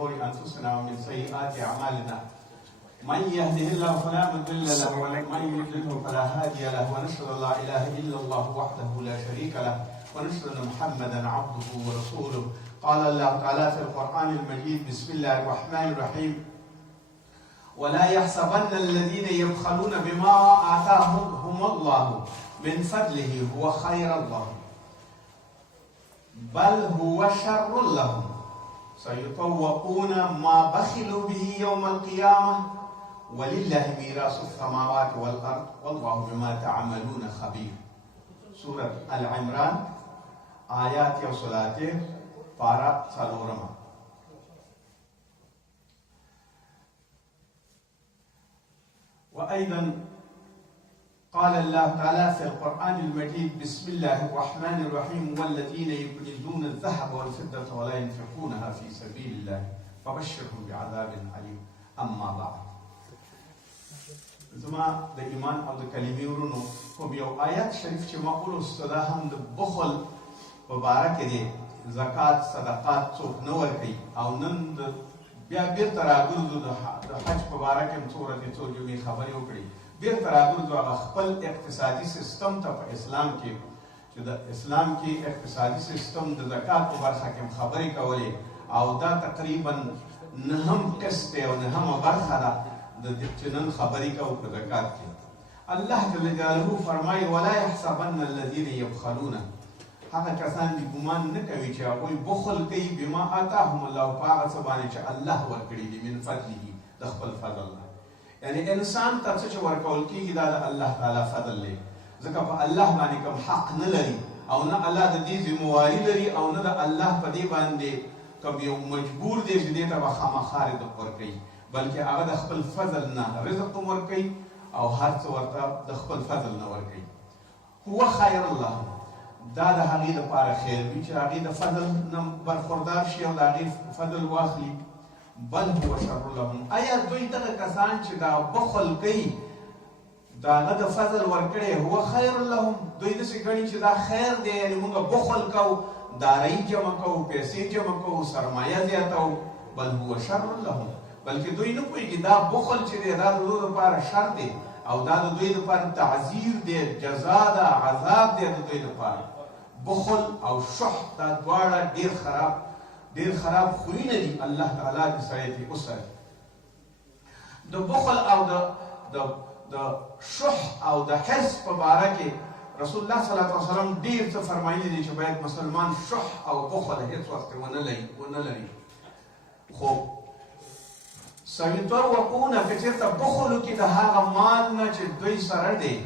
شرور أنفسنا ومن سيئات أعمالنا من يهده الله فلا مضل له ومن يضلله فلا هادي له ونشهد أن لا إله إلا الله وحده لا شريك له ونشهد أن محمدا عبده ورسوله. قال الله تعالى في القرآن المجيد: بسم الله الرحمن الرحيم: ولا يحسبن الذين يبخلون بما آتاهم الله من فضله هو خير لهم بل هو شر لهم سيطوقون ما بخلوا به يوم القيامة ولله ميراث السماوات والأرض والله بما تعملون خبير. سورة العمران آيات وصلاته پارا سالورما. وأيضا قال الله تعالى في القرآن المجيد: بسم الله الرحمن الرحيم: والذين يكنزون الذهب والفضة ولا ينفقونها في سبيل الله فبشرهم بعذاب أليم. أما بعد، زما د ایمان او د کلمې ورونو کوم یو آیات شریف چې ما ولوسته دا هم د بخل په باره کې دی. زکات صدقات څوک نه ورکوي او نن بیا بیرته راګرځو د حج په باره کې هم څو ورځې څو جمعې خبرې وکړي. بیرته راګرځو هغه خپل اقتصادي سیستم ته په اسلام کې چې د اسلام کې اقتصادي سیستم د زکات په برخه کې هم خبرې کولې او دا تقریبا نهم قسط دی او نهمه برخه ده د چې نن خبرې کوو په زکات کې. الله جل جلاله فرمایي: ولا يحسبن الذين يبخلون، هغه کسان دي ګمان نه کوي چې هغوی بخل کوي بما آتاهم الله، په هغه څه باندې چې الله ورکړي دي من فضله، د خپل فضل نه. یعنی انسان ته څه چې ورکول کېږي دا د الله تعالی فضل دی، ځکه په الله باندې کوم حق نه لري او نه الله د دې ذمواري لري او نه د الله په دې باندې کوم یو مجبور دی چې دې ته به خامخا رزق ورکوي، بلکې هغه د خپل فضل نه رزق هم ورکوي او هر څه ورته د خپل فضل نه ورکوي. هو خیر الله، دا د هغې دپاره خیر وي چې هغې د فضل نه برخوردار شي او د هغې فضل واخلي. بل هو شر لهم، آیا دوی دغه کسان چې دا بخل کوي د هغه د فضل ورکړی هو خیر لهم، دوی داسې ګڼي چې دا خیر دی، یعنې موږ بخل کوو، دارایي جمع کوو، پیسې جمع کوو، سرمایه زیاتوو. بل هو شر لهم، بلکې دوی نه پوهېږي دا بخل چې دی دا د دوی دپاره شر دی او دا د دوی دپاره تعذیر دی، جزا ده، عذاب دی د دوی دپاره. بخل او شح دا دواړه ډېر خراب خویونه دي. الله تعالی دې سړی ترې وساتي. د بخل او د شح او د حرص په باره کې رسول الله صلی الله علیه وسلم ډېر څه فرمایلي دي چې باید مسلمان شح او بخل هېڅ وخت ونه لري. خو سیطوقون، که چېرته بخل وکړي د هغه مال نه چې دوی سره دی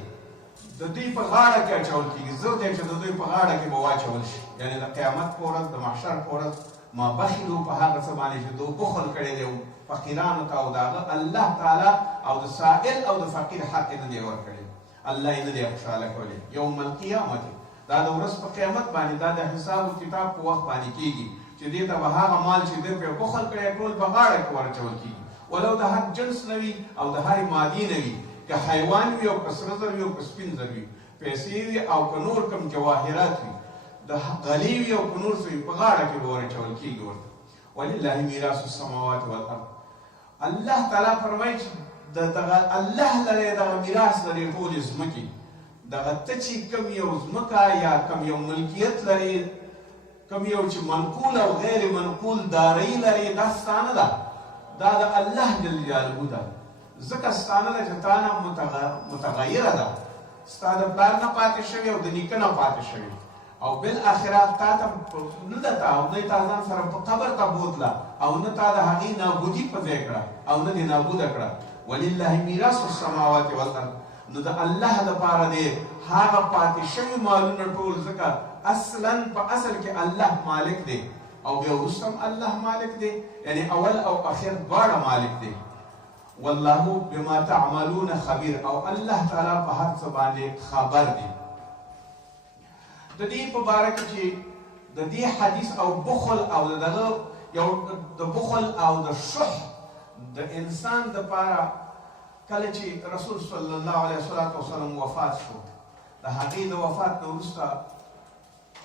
د دوی په غاړه کې اچول کېږي، زر دی چې د دوی په غاړه کې به واچول شي، یعنې د قیامت په ورځ، د محشر په ورځ ما بخلو په هغه څه باندې چې دوی بخل کړی دی فقیرانو ته او د هغه الله تعالی او د سائل او د فقیر حق یې نه دی ورکړی، الله یې نه دی خوشحاله کولی. یوم القیامت، دا د ورځ په قیامت باندې دا د حساب و کتاب په وخت باندې کېږي چې دې ته به هغه مال چې دوی پرې بخل کړی ټول په غاړه کې ورچول کېږي، ولو د هر جنس نه وي او د هرې مادې نه وي، که حیوان وي او که سره زر وي او که سپین زر وي، پیسې وي او که نور کوم جواهرات وي، د غلې وي او که نور څه وي، په غاړه کې به ورچول کېږي ورته. ولله میراث السماوات والارض، الله تعالی فرمایي چې دغه الله لري دغه میراث لري ټولې ځمکې، دغه ته چې کوم یو ځمکه یا کوم یو ملکیت لري، کوم یو چې منقول او غیر منقول دارایي لري، دا ستانه ده، دا د الله جل جلاله ده. ځکه ستانه ده چې تا نه متغیره ده، ستا د پلار نه پاتې شوې او د نیکه نه پاتې شوې او بالاخره تا ته نه ده تا او نه یې تا ځان سره په قبر ته بوتله او نه تا د هغې نابودي په ځای کړه او نه دې نابوده کړه. ولله میراث السماوات والارض، نو د الله دپاره دی هغه پاتې شوي مالونه ټول، ځکه اصلا په اصل کې الله مالک دی او بیا وروسته هم الله مالک دی، یعنی اول او اخر دواړه مالک دی. والله بما تعملون خبیر، او الله تعالی په هر څه باندې خبر دی. د دې په باره کې چې د دې حدیث او بخل او دغه یو د بخل او د شح د انسان دپاره کله چې رسول صلی الله علیه وسلم وفات شو، د هغې د وفات نه وروسته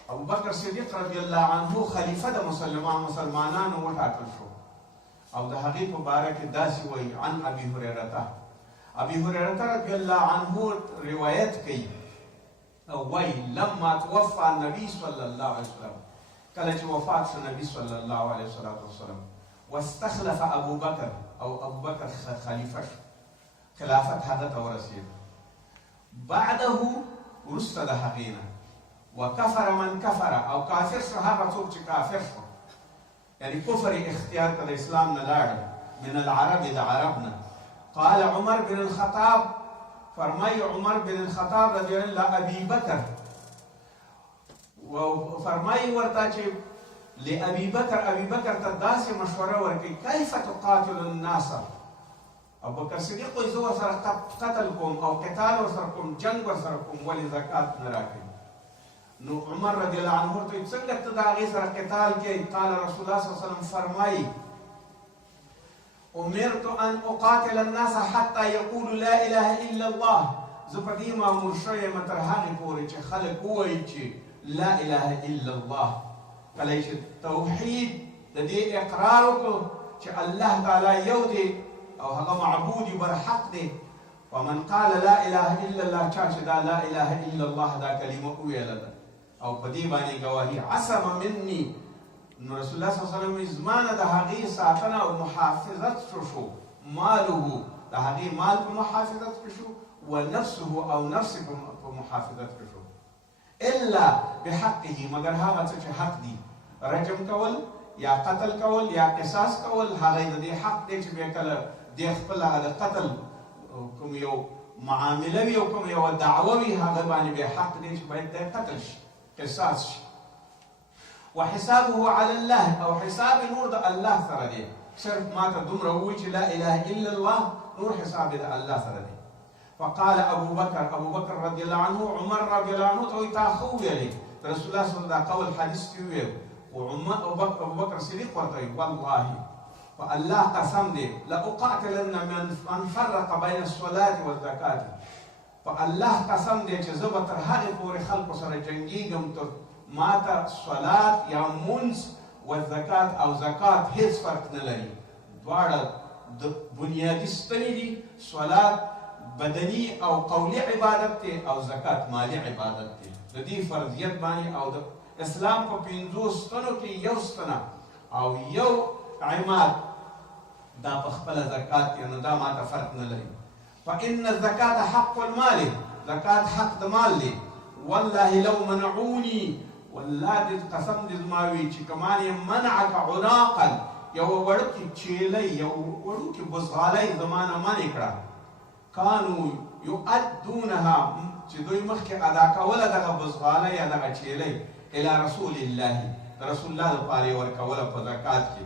ابوبکر صدیق رضی الله عنه خلیفه د مسلمانانو وټاکل شو او د هغې په باره کې داسې وایي عن ابي هريره رضی الله عنه روایت کوي او وایي لما توفى النبي صلی الله علیه وسلم کله چې وفات شو نبی صلی الله علیه وسلم واستخلف ابو بکر او ابو بکر خلیفه شو خلافت هغه ته ورسېد بعده وروسته د هغې نه وکفر من کفر او کافر شو هغه څوک چې کافر شو یعنی کفر اختیار کړ د اسلام نه لاړ من العرب د عربنا قال عمر بن الخطاب فرمای عمر بن الخطاب رضی الله ابي بکر و فرمای ورته چې لابي بکر ته داسې مشوره ورکړي کیف تقاتل الناس ابو بکر صدیق وایي زه ورسره قتل کوم او قتال ورسره کوم جنګ ورسره کوم ولې زکات نه راکوي نو عمر رضی الله عنه ورته څنګه ته د هغې سره قتال کوي قال رسول الله صلی الله علیه وسلم فرمایي امرت ان اقاتل الناس حتى يقولوا لا اله الا الله زه په دې مامور شوی یم تر هغې پورې چې خلک ووایي چې لا اله الا الله کله چې توحید د دې اقرار وکړو چې الله تعالی یو دی او هغه معبود برحق دی ومن قال لا اله الا الله چا چې دا لا اله الا الله دا کلمه وویله ده او په دې باندې ګواهي عصم مني نو رسول الله صلی الله علیه وسلم زمانه د هغې ساتنه او محافظت شو ماله د هغې مال په محافظت کې شو و نفسه او نفس په محافظت کې شو الا بحقه مگر هغه څه چې حق دي رجم کول یا قتل کول یا قصاص کول هغه د دې حق دی چې بیا کله د خپل د قتل کوم یو معامله وي او کوم یو دعوه وي هغه باندې بیا حق دی چې باید د قتل شي قصاص شي وحسابه على الله او حساب نور د الله سره دی صرف ما ته دومره ووایي چې لا اله الا الله نور حساب د الله سره دی فقال ابو بکر رضی الله عنه عمر رضی الله عنه ته وایي تا ښه وویلې رسول الله صلی الله علیه وسلم قول حدیث کې وویل او ابو بکر صدیق ورته وایي والله فالله قسم دی لاقاتلن من فرق بین الصلاه والزکات فالله قسم دی چې زه به تر هغې پورې خلکو سره جنګېږم تر ما ته صلات یا منځ و زکات او زکات هیڅ فرق نه لري دواړه د بنیادي ستنې دي صلات بدني او قولي عبادت دی او زکات مالي عبادت دی د دې فرضیت باندې او د اسلام په 5 ستنو کې یو ستنه او یو عماد دا په خپله زکات دی نو دا ما ته فرق نه لري فإن الزکات حق المال زکات حق د مال دی والله لو منعوني والله دې قسم دې زما وي چې کمان یې منعک عناقا یو وړوکې چیلۍ یو وړوکې بزغالۍ زما نه منې کړه کانو یؤدونها چې دوی مخکې ادا کوله دغه بزغاله یا دغه چیلۍ الى رسول الله د رسول الله دپاره یې ورکوله په زکات کې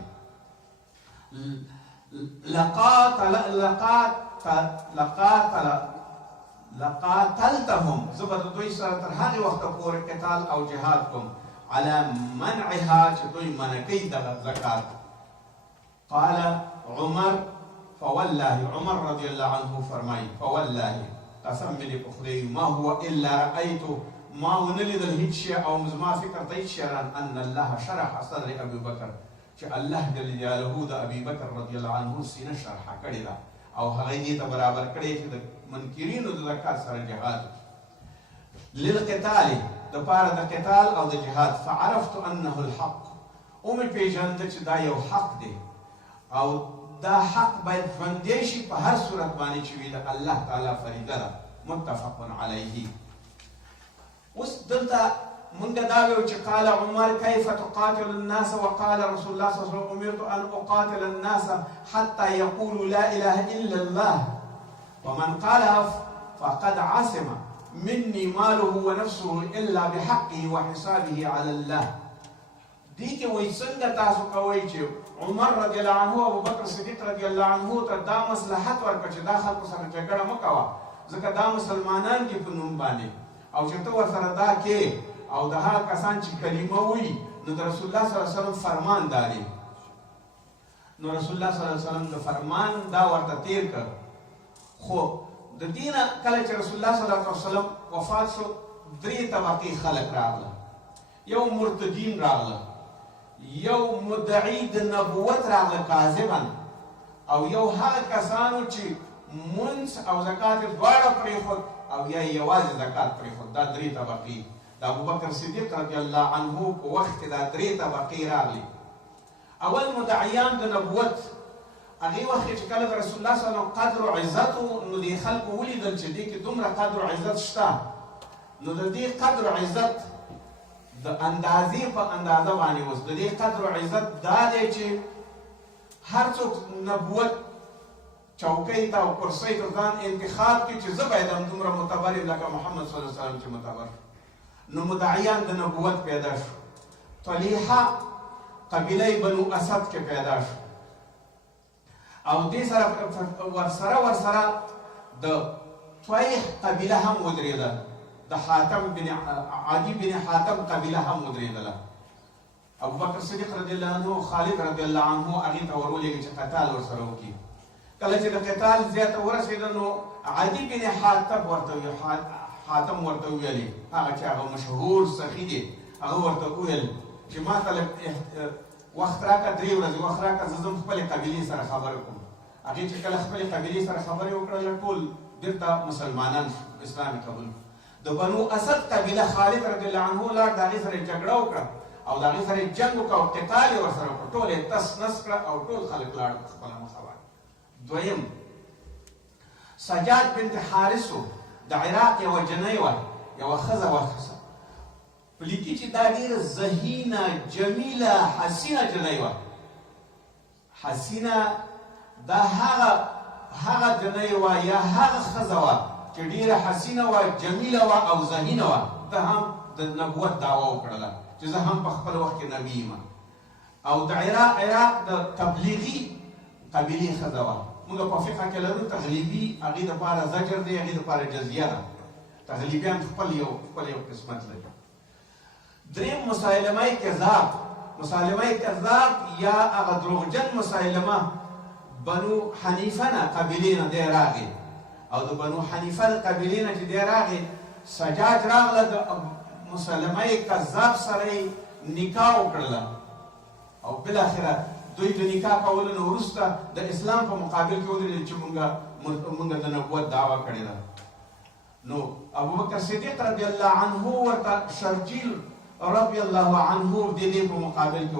لقاتلتهم زه به د دوی سره تر هغې وخته پورې قتال او جهاد کوم على منعها چې دوی منع کوي دغه زکات قال عمر فوالله عمر رضی الله عنه فرمایي فوالله قسم مې په خدای ما هو الا رأيته ما ونه لیدل هیڅ شی او زما فکر ته هیڅ شی ان الله شرح صدر ابي بکر چې الله جل جلاله د ابي بکر رضی الله عنه سینه شرحه کړې ده او هغه دې ته برابر کړی چې د منکرینو د زکات سره جهاد للقتال د پاره د قتال او د جهاد فعرفت انه الحق او مې پیژانده چې دا یو حق دی او دا حق باید ژوندی شي په هر صورت باندې چې وي د الله تعالی فریضه ده متفق علیه اوس دلته مونږ دا ویو چې قال عمر کیف تقاتل الناس وقال رسول الله صلی الله علیه وسلم امرت ان اقاتل الناس حتى يقولوا لا اله الا الله ومن قالها فقد عصم مني ماله ونفسه الا بحقه وحسابه على الله دې کې وایي څنګه تاسو کوئ چې عمر رضی الله عنه ابو بکر صدیق رضی الله عنه ته دا مصلحت ورکړه چې دا خلکو سره جګړه مه کوه ځکه دا مسلمانان دي په نوم باندې او چې ته ورسره دا کې او د هغه کسان چې کلمه وایي نو د رسول الله صلی الله علیه وسلم فرمان دا دی نو رسول الله صلی الله علیه وسلم د فرمان دا ورته تیر کړ خو د دې نه کله چې رسول الله صلی الله علیه وسلم وفات شو 3 طبقې خلک راغله یو مرتدین راغله یو مدعی د نبوت راغله کاذبا او یو هغه کسانو چې منځ او زکات دواړه پرېښود او یا یوازې زکات پرېښود. دا درې طبقې د ابوبکر صدیق رضی الله عنه په وخت کې دا درې طبقې راغلي. اول مدعیان د نبوت هغې وخت کې چې کله د رسول الله صلی الله علیه وسلم قدر او عزت نو دې خلکو ولیدل چې دې کې دومره قدر او عزت شته، نو د دې قدر او عزت د اندازې په اندازه باندې اوس د دې قدر او عزت دا دی چې هر څوک نبوت چوکۍ ته او کرسۍ ته ځان انتخاب کړي چې زه باید همدومره معتبر یم لکه محمد صلی الله علیه وسلم چې معتبر. نو مدعیان د نبوت پیدا شو. طلیحه قبیله بنو اسد کې پیدا شو او دې سره ورسره د طیح قبیله هم ودرېده، د حاتم بن عدي بن حاتم قبیله هم ودرېدله. ابوبکر صدیق رضی الله عنه خالد رضی الله عنه هغې ته ورولېږي چې قتال ورسره وکړي. کله چې د قتال زیاته ورسېده نو عدي بن حاتم ورته وویلې، هغه چې هغه مشهور سخي دی، هغه ورته وویل چې ما ته لږ وخت راکړه، 3 ورځې وخت راکړه، زه ځم خپلې قبیلې سره خبرې کوم. هغې چې کله خپلې قبیلې سره خبرې وکړله ټول بېرته مسلمانان شو، اسلام یې قبول. د بنو اسد قبیله خالد رضی الله عنه لاړ، د هغې سره یې جګړه وکړه او د هغې سره یې جنګ وکړه او قتال یې ورسره وکړه، ټول یې تس نس کړه او ټول خلک لاړل په خپله مخه باندې. دویم سجاد بنت حارثو د عراق یوه جنۍ وه، یوه ښځه وه، په لیکي چې دا ډېره ذهینه جمیله حسینه جنۍ وه. حسینه دا هغه جنۍ وه یا هغه ښځه وه چې ډېره حسینه وه، جمیله وه او ذهینه وه. ده هم د نبوت دعوه وکړله چې زه هم په خپل وخت کې نبي یم. او د عراق د تبلیغي قبیلې ښځه وه. موږ په فقه کې لرو تغلیبي، هغې دپاره زجر دی، هغې دپاره جزیه ده. تغلیبیان خپل یو قسمت لري. دریم مسایلمه کذاب. مسایلمه کذاب یا هغه دروغجن مسایلمه بنو حنیفه نه قبیلې نه دی راغی او د بنو حنیفه د قبیلې نه چې دی راغی، سجاج راغله د مسلمه کذاب سره یې نکاح وکړله او بالاخره دوی د نکاح کولو نه وروسته د اسلام په مقابل کې ودرېدل چې موږ د نبوت دعوه کړې ده. نو ابوبکر صدیق رضی الله عنه ورته شرجیل رضی الله عنه د دې په مقابل کې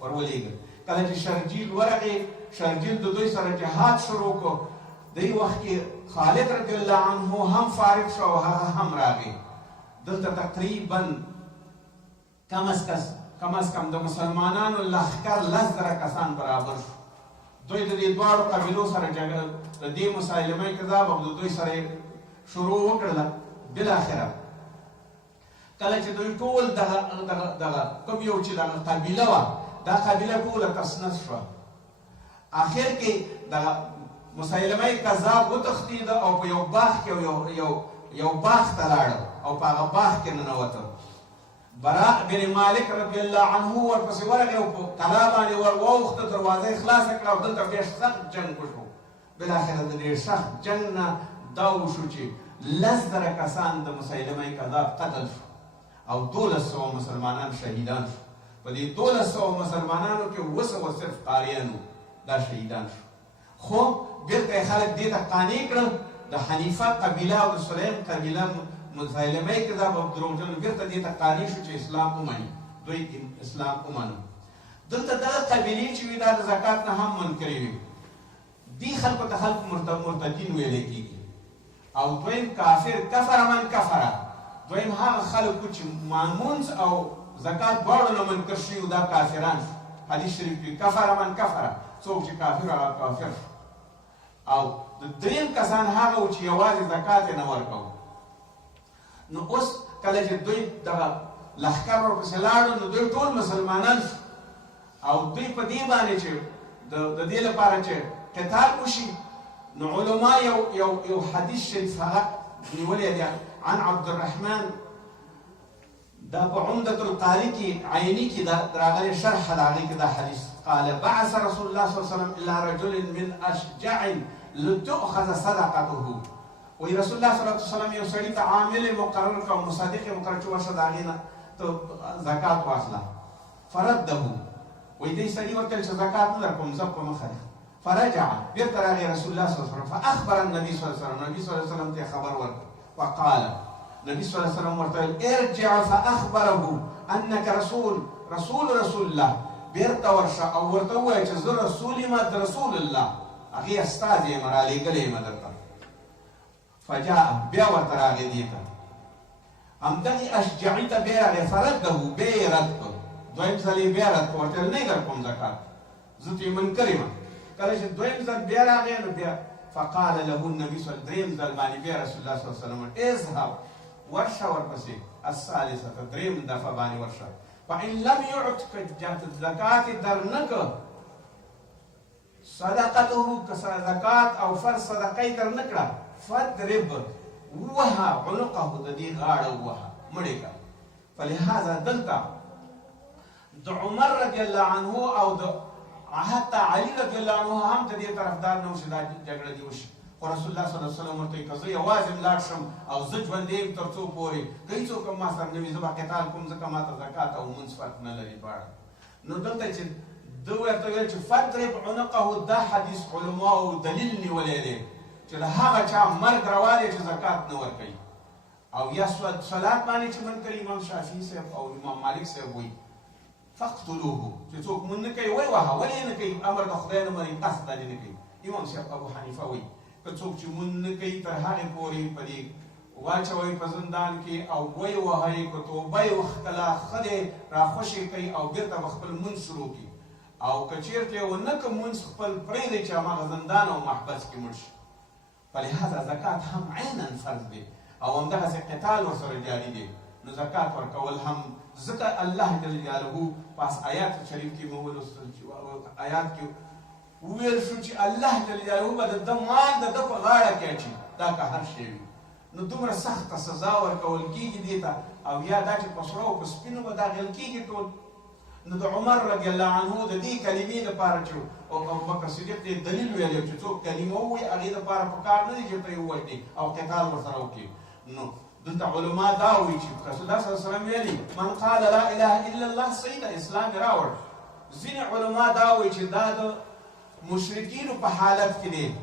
ورولېږه. کله چې شرجیل ورغی، شرجیل د دوی سره جهاد شروع کړو. دې وخت کې خالد رضی الله عنه هم فارغ شو او هغه هم راغی. دلته تقریبا کم از کم د مسلمانانو لښکر 10,000 کسان برابر شو. دوی د دې دواړو قبیلو سره جګړه، د دې مسایلمه کذاب او د دوی سره شروع وکړله. بالاخره کله چې دوی ټول دغه کوم یو چې دغه قبیله وه، دا قبیله ټوله تسنس شوه. آخر کې دغه مسایلمه کذاب وتښتېده او په یو باغ کې یو باغ ته لاړه او په هغه باغ کې ننوته. براء بن مالک رضی الله عنه ورپسې ورغی او په قلا باندې ور واوښته، دروازه یې خلاصه کړه او دلته ډېر سخت جنګ وشو. بالاخره د ډېر سخت جنګ نه دا وشو چې 10,000 کسان د مسیلمه کذاب قتل شو او 1200 مسلمانان شهیدان شو. په دې 1200 مسلمانانو کې 200 صرف قاریانو دا شهیدان شو. خو بیرته خلک دې ته قانع کړل، د حنیفه قبیله او د سلیم قبیله مسیلمه کذاب او دروغجن بیرته دې ته قانع شو چې اسلام ومني، دوی اسلام ومنو. دلته دغه قبیلې چې وي دا د زکات نه هم منکرې وي. دې خلکو ته خلک مرتدین ویلی کېږي. او دویم کافر، کفر من کفره، دویم هغه خلکو چې مانمونځ او زکات دواړو نه منکر شوي دا کافران شو. حدیث شریف کې کفر من کفره، څوک چې کافر هغه کافر شو. او د دریم کسان هغه و چې یوازې زکات یې نه ورکوو. نو اوس کله چې دوی دغه لښکر ورپسې لاړو نو دوی ټول مسلمانان شو او دوی په دې باندې چې د دې لپاره چې قتال وشي، نو علما یو حدیث شریف هغه نیولی دی عن عبدالرحمن، دا په عمدة القاري کې عیني کې راغلی شرح د هغې کې دا حدیث. قال بعث رسول الله صلی الله علیه وسلم الى رجل من اشجع لتؤخذ صدقته. وی رسول الله صلی الله علیه وسلم یو سړي ته عامل مقرر کړ، مصدق مقرر چې ورشه د هغې نه ته زکات واخله. فرده وایي دی سړي ورته ویل چې زکات نه درکوم زه په مخه ده فرجع بېرته راغی رسول الله صلی الله علیه وسلم فاخبر النبي صلی الله علیه وسلم نبي صلی الله علیه وسلم ته خبر ورکړ وقال نبي صلی الله علیه وسلم ورته ویل ارجع فاخبره انك رسول الله بېرته ورشه او ورته ووایه چې زه رسول یم د رسول الله هغې استازی یم رالیږلی یم درته فجاء بیا ورته راغی دې ته همدغې اشجعي ته بیا راغی فرده بیا یې رد کړ دویم ځل یې بیا رد کړ ورته ویل نه در کوم زکات زه ترې منکر یم کله چې دویم ځل بیا راغی نو بیا فقال له النبي صلی الله دریم ځل باندې بیا رسول الله صلی الله علیه وسلم اذهب ورشه ورپسې الثالثه دریم دفعه باندې ورشه فإن لم يعطك زکات در نکړه صدقته که زکات او فرض صدقې در نکړه فاضرب ووهه عنقه د دې غاړه ووهه مړې کړه فلهذا دلته د عمر رضی الله عنه او د حتی علي رضی الله عنه هم د دې طرفدار نه و چې دا جګړه دې وشي خو رسول الله صلی الله علیه وسلم ورته که زه یوازې لاړ شم او زه ژوندی یم تر څو پورې که هېڅوک هم ما سره نه وي زه به قتال کوم ځکه ما ته زکات او لمونځ فرق نه لري دواړه نو دلته چې ده ورته ویل چې فاضرب عنقه دا حدیث علماو دلیل نیولی دی چې د هغه چا مرګ روا دی چې زکات نه ورکوي او یا صلات باندې چې منکر امام شافعي صاحب او امام مالک صاحب وایي فاقتلوه چې څوک مونږ نه کوي وایي وهه ولې یې نه کوي امر د خدای نه مني قصد دې نه کوي امام صاحب ابو حنیفه وایي که څوک چې مونږ نه کوي تر هغې پورې په دې واچوئ په زندان کې او ویې وهئ که توبه یې وختله ښه دی راخوشې کوي او بېرته به خپل مونځ شروع کړي او که چېرته یې ونه که مونځ خپل پرېږدئ چې هماغه زندان او محبس کې مړ شي فلهذا زکات هم عینا فرض دی او همدغسې قتال ورسره جاري دی نو زکات ورکول هم ځکه الله جل جلاله پاس آیات شریف کې مو ولوستل چې آیات کې وویل شو چې الله جل جلاله به د ده مال د ده په غاړه کې اچي دا که هر شی وي نو دومره سخته سزا ورکول کېږي دې ته او یا دا چې په سرو او په سپینو به داخل کېږي ټول نو د عمر رضی الله عنه د دې کلمې دپاره چې ابوبکر صدیق دې دلیل ویلی چې څوک کلمه ووایي هغې دپاره پکار نه دي چې ته یې ووژنې او قتال ورسره وکړي نو دلته علما دا وایي چې رسول الله صلی الله علیه وسلم ویلي من قال لا اله الا الله صحیح ده اسلام یې راوړ ځینې علما دا وایي چې دا د مشرکینو په حالت کې دی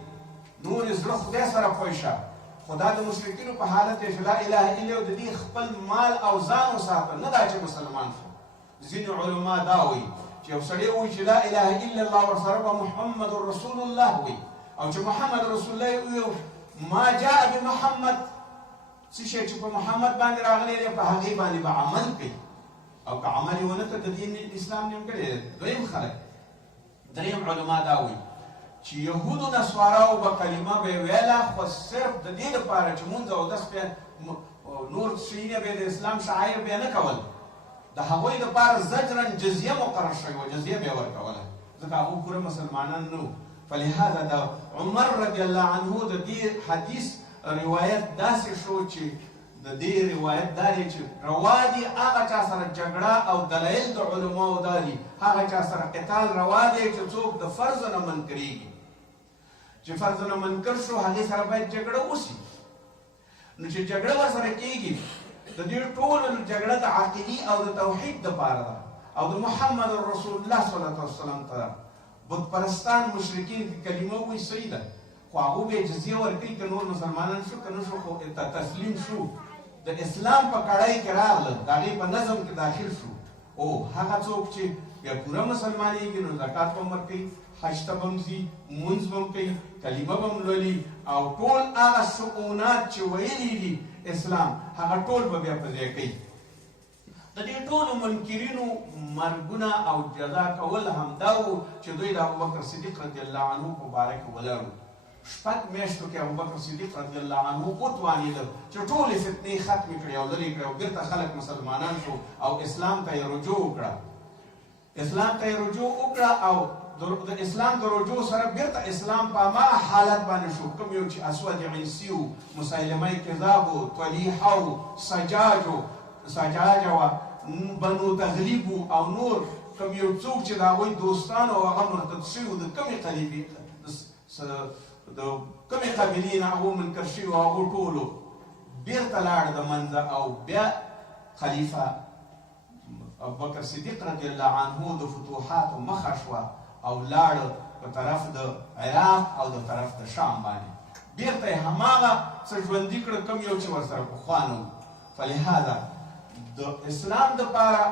نور زړه خدای سره پوه شه خو دا د مشرکینو په حالت دی چې لا اله الا د دې خپل مال او ځان وساته نه دا چې مسلمان شو ځینې علما دا وایي چې یو سړی وایي چې لا اله الا الله ورسره به محمد رسول الله وایي او چې محمد رسول الله وایي ما جاء بمحمد څه شی چې په محمد باندې راغلی دی په هغې باندې به عمل کوي او که عمل یې ونه کړ د دین اسلام نیمګړی دی دویم خلک دریم علما دا وایي چې یهودو نصاراو به کلمه به یې ویله خو صرف د دې لپاره چې مونځ او اودس بیا نور شیونه به د اسلام شعایر بیا نه کول د هغوی دپاره زجرا جزیه مقرر شوې وه جزیه به یې ورکوله ځکه هغوی پوره مسلمانان نه وو فلهذا د عمر رضی الله عنه د دې حدیث روایت داسې شو چې د دې روایت دا دی چې روا دي هغه چا سره جګړه او دلایل د علماو دا دي هغه چا سره قتال روا دی چې څوک د فرض نه منکرېږي چې فرض نه منکر شو هغې سره باید جګړه وشي نو چې جګړه ورسره کېږي د دې ټولو جګړه د عقیدې او د توحید دپاره ده او د محمد رسول الله صلی الله علیه وسلم ته بت پرستان مشرکین کلمه وایي صحیح ده خو هغو به یې جزیه ورکوي که نور مسلمانان شو که نه شو خو تسلیم شو د اسلام په کړۍ کې راغلل د هغې په نظم کې داخل شو او هغه څوک چې بیا پوره مسلمانېږي نو زکات به هم ورکوي حج ته به هم ځي مونځ به هم کوي کلمه به هم لولي او ټول هغه شؤونات چې ویلي دي اسلام هغه ټول به بیا په ځای کوي د دې ټولو منکرینو مرګونه او جزا کول همدا و چې دوی د ابوبکر صدیق رضی الله عنه په باره کې ولاړ شپږ میاشتو کې ابوبکر صدیق رضی الله عنه وتوانېده چې ټولې فتنې ختمې کړې او لرې کړې او بېرته خلک مسلمانان شو او اسلام ته یې رجوع وکړه او د اسلام د رجوع سره بېرته اسلام په هماغه حالت باندې شو کوم یو چې اسود عنسي و مسیلمه کذاب و طلیحه و سجاجه و بنو تغلیب او نور کوم یو څوک چې د هغوی دوستان او هغه مرتد شوي و د کومې قبیلې نه هغو منکر شوي و هغو ټولو بېرته لاړ د منځه او بیا خلیفه ابوبکر صدیق رضی الله عنه د فتوحاتو مخه شوه او لاړ په طرف د عراق او د طرف د شام باندې بیرته یې هماغه څه ژوندي کړه کوم یو چې ورسره پخوا نه و. فلهذا د اسلام دپاره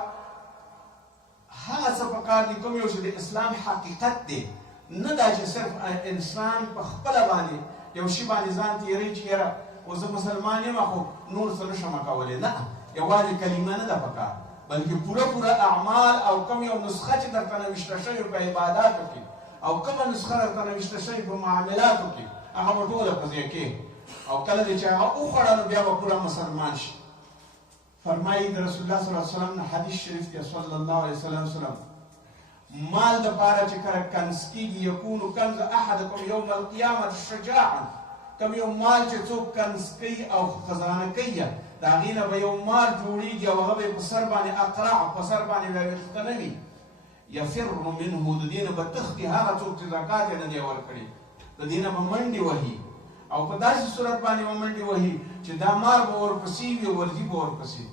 هغه څه پکار دي کوم یو چې د اسلام حقیقت دی، نه دا چې صرف انسان په خپله باندې یو شي باندې ځان تېروي چې یاره او زه مسلمان یم خو نور څه نشم کولی. نه، یوازې کلمه نه ده پکار، بلکې پوره اعمال او کوم یو نسخه چې درته نوشته شوې په عباداتو کې او کومه نسخه درته نوشته شوې په معاملاتو کې هغه به ټوله په ځای کې او کله چې هغه وخوړه نو بیا به پوره مسلمان شي. فرمایي د رسول الله صلی الله علیه وسلم نه حدیث شریف کې صلی الله علیه وسلم مال دپاره چې کله کنز کېږي یکونو کنز احدکم یوم القیامة شجاعا، کوم یو مال چې څوک کنز کوي او خزانه کوي د هغې نه به یو مال جوړېږي او هغه به یې په سر باندې اقرع په سر باندې به ویښته نه وي، یفر منه د دې نه به تښتي هغه څوک چې زکات یې نه دی ورکړي، د دې نه به منډې وهي او په داسې صورت باندې به منډې وهي چې دا مار به ورپسې وي ورځي به ورپسې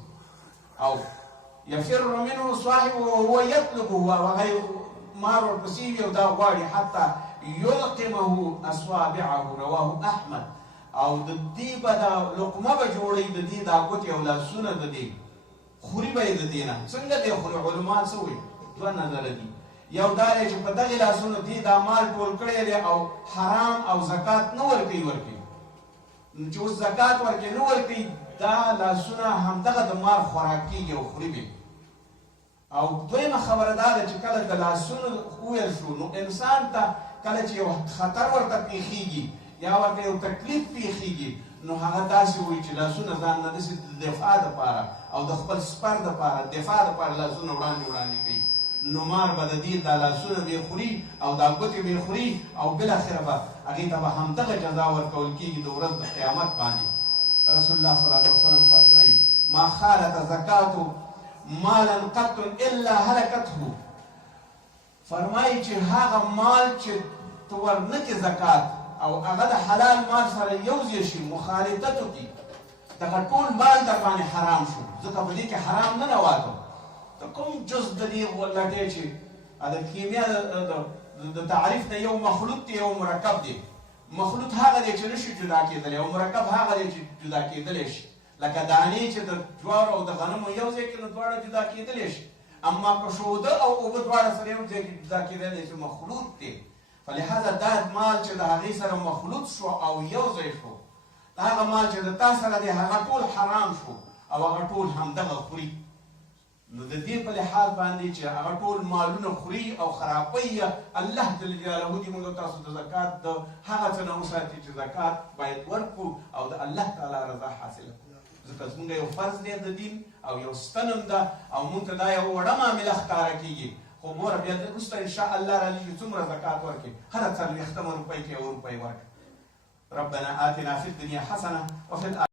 او یفر منه صاحبه وهو یطلبه هغه مار ورپسې وي او دا غواړي حتی یلقمه اصابعه رواه احمد او د دې به دا لقمه به جوړوي د دې دا ګوتې او لاسونه د دې خوري به یې د دې نه څنګه دی خوري. علما څه وایي؟ دوه نظره دي، یو دا دی چې په دغې لاسونو دې دا مال ټول کړی دی او حرام او زکات نه ورکوي چې اوس زکات ورکوي نه ورکوي، دا لاسونه همدغه د مال خوراک کېږي او خوري به. او دویمه خبره دا ده چې کله د لاسونو وویل شو نو انسان ته کله چې یو خطر ورته پیښیږي یا ورته یو تکلیف پیښیږي نو هغه داسې وایي چې لاسونه ځان نه داسې د دفاع دپاره او د خپل سپر دپاره دفاع دپاره لاسونه وړاندې کوي، نو مار به د دې دا لاسونه به یې خوري او دا ګوتې به یې خوري او بالاخره به هغې ته به همدغه جزا ورکول کېږي د ورځ د قیامت باندې. رسول الله صلی الله علیه وسلم فرمایي ما خالت زکات مالا قط الا هلکته، فرمایي چې هغه مال چې ته ورنکې زکات او هغه د حلال مال سره یو ځای شي مخالطت وکړي دغه ټول مال در باندې حرام شو، ځکه په دې کې حرام نه نواته ته کوم جز د دې ولټې چې د کیمیا د تعریف نه یو مخلوط دی یو مرکب دی. مخلوط هغه دی چې نشي جدا کېدلی او مرکب هغه دی چې جدا کېدلی شي، لکه دانې چې د جوارو او د غنمو یو ځای کې نو دواړه جدا کېدلی شي، اما په شوده او اوبه دواړه سره یو ځای کې جدا کېدلی چې مخلوط دی. فلهذا دا مال چې د هغې سره مخلوط شو او یو ځای شو، هغه مال چې د تا سره دی هغه ټول حرام شو او هغه ټول همدغه خوري. نو د دې په لحاظ باندې چې هغه ټول مالونه خوري او خرابوي، الله جل جلاله دې موږ تاسو د زکات د هغه څه نه وساتي چې زکات باید ورکړو او د الله تعالی رضا حاصله کړو، ځکه زموږ یو فرض دی د دین او یو ستنم ده او موږ ته دا یو وړه معامله ښکاره کېږي، خو ګوره بیا وروسته انشاء الله راځي چې څومره زکات ورکړي، هره څلوېښتمه روپۍ کې یو روپۍ ورکړي. ربنا آتنا في الدنيا حسنة وفي الآخرة